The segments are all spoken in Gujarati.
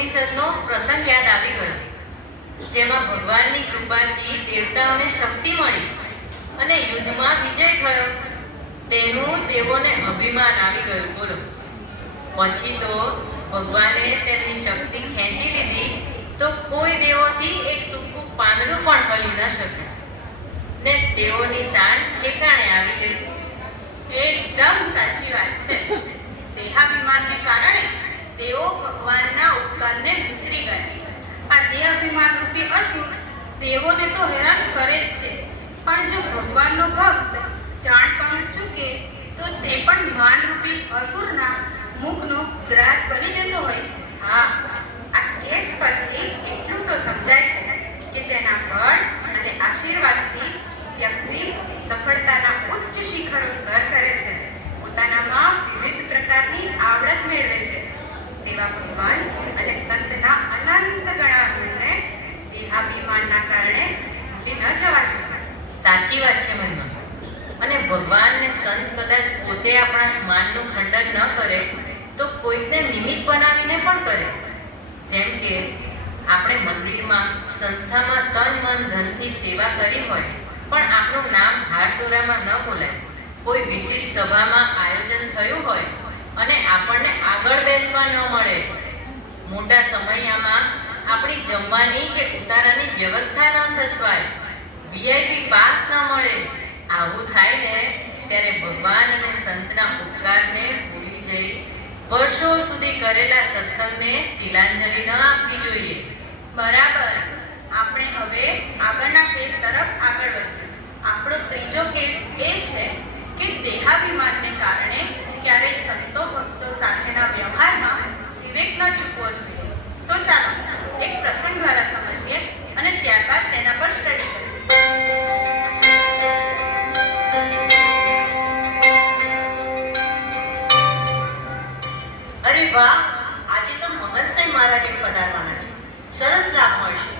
ઉપનિષદનો પ્રસંગ યાદ આવી ગયો, જેમાં ભગવાનની કૃપાથી દેવતાઓને શક્તિ મળી અને યુદ્ધમાં વિજય થયો. તેનું દેવોને અભિમાન આવી ગયું. બોલો, પછી તો ભગવાને તેમની શક્તિ ખેંચી લીધી તો કોઈ દેવોથી એક સૂકું પાંદડું પણ હલી ન શક્યું ને તેઓની શાન ઠેકાણે આવી ગઈ. એકદમ સાચી વાત છે. દેહાભિમાનને કારણે તેઓ ભગવાનના ઉપકારને વિસરી ગયા. આ દેહાભિમાન રૂપી અસુર દેવોને તો હેરાન કરે જ છે, પણ જો ભગવાનનો ભક્ત જાણપણ ચૂકે તો તે પણ માનરૂપી અસુરના મુખનો ગ્રાસ બની જતો હોય છે. હા, આ કેસ પરથી એટલું તો સમજાય છે કે જેના બળ અને આશીર્વાદથી વ્યક્તિ સફળતાના ઉચ્ચ શિખરો સર કરે છે, પોતાનામાં વિવિધ પ્રકારની આવડત મેળવે છે, તેવા ભગવાન અને સંતના અનંત ગણા ગુણને દેહાભિમાનના કારણે ભૂલી ન જવા જોઈએ. સાચી વાત છે મનમાં. અને ભગવાન ને સંત કદાચ પોતે આપણા માનનું ખંડન ન કરે તો કોઈકને નિમિત્ત બનાવીને પણ કરે. જેમ કે આપણે મંદિરમાં, સંસ્થામાં તન મન ધનથી સેવા કરી હોય પણ આપણું નામ હારતોરામાં ન બોલાય, કોઈ વિશિષ્ટ સભામાં આયોજન થયું હોય અને આપણને આગળ બેસવા ન મળે, મોટા સમયમાં આપણી જમવાની કે ઉતારાની વ્યવસ્થા ન સચવાય, વીઆઈપી પાસ ન મળે, આવું થાય ને ત્યારે ભગવાન અને સંતના ઉપકારને ભૂલી જઈ વર્ષો સુધી કરેલા સત્સંગને તિલાંજલિ ન આપવી જોઈએ. બરાબર. આપણે હવે આગળના કેસ તરફ આગળ વધીએ. આપણો ત્રીજો કેસ એ છે કે દેહાભિમાનને કારણે ક્યારેય સંતો ભક્તો સાથેના વ્યવહારમાં વિવેક ન ચૂકવો જોઈએ. તો ચાલો એક પ્રસંગ દ્વારા સમજીએ અને ત્યારબાદ તેના પર સ્ટડી કરીએ. અરે વાહ, આજે તો મહંતસાઈ મહારાજ પધારવાના છે. સરસ લાભ મળશે.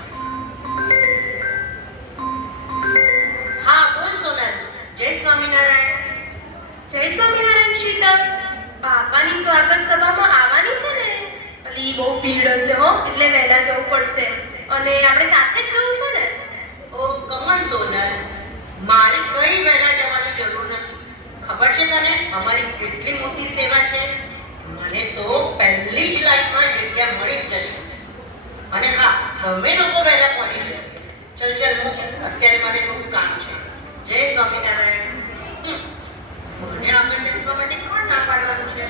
હા, બોલ સોનલ. જય સ્વામિનારાયણ. જય સ્વામિનારાયણ શીતલ. બાપાની સ્વાગત સભામાં આવવાની છે ને? અલી બહુ ભીડ હશે હો, એટલે વહેલા જવું પડશે. અને આપણે સાથે જ જવું છે ને? ઓ કમન સોનલ, મારે કઈ વહેલા જવાની જરૂર નથી. ખબર છે તને અમારી કેટલી મોટી સેવા છે? મને તો પહેલી જ લાઈનમાં જગ્યા મળી જ જશે. અને હા, તમે લોકો વહેલા પહોંચી જાય. ચલ ચલ, હું અત્યારે મારે થોડું કામ છે. જય સ્વામિનારાયણ. મને આગળ બેસવા માટે કોણ ના પાડવાનું છે?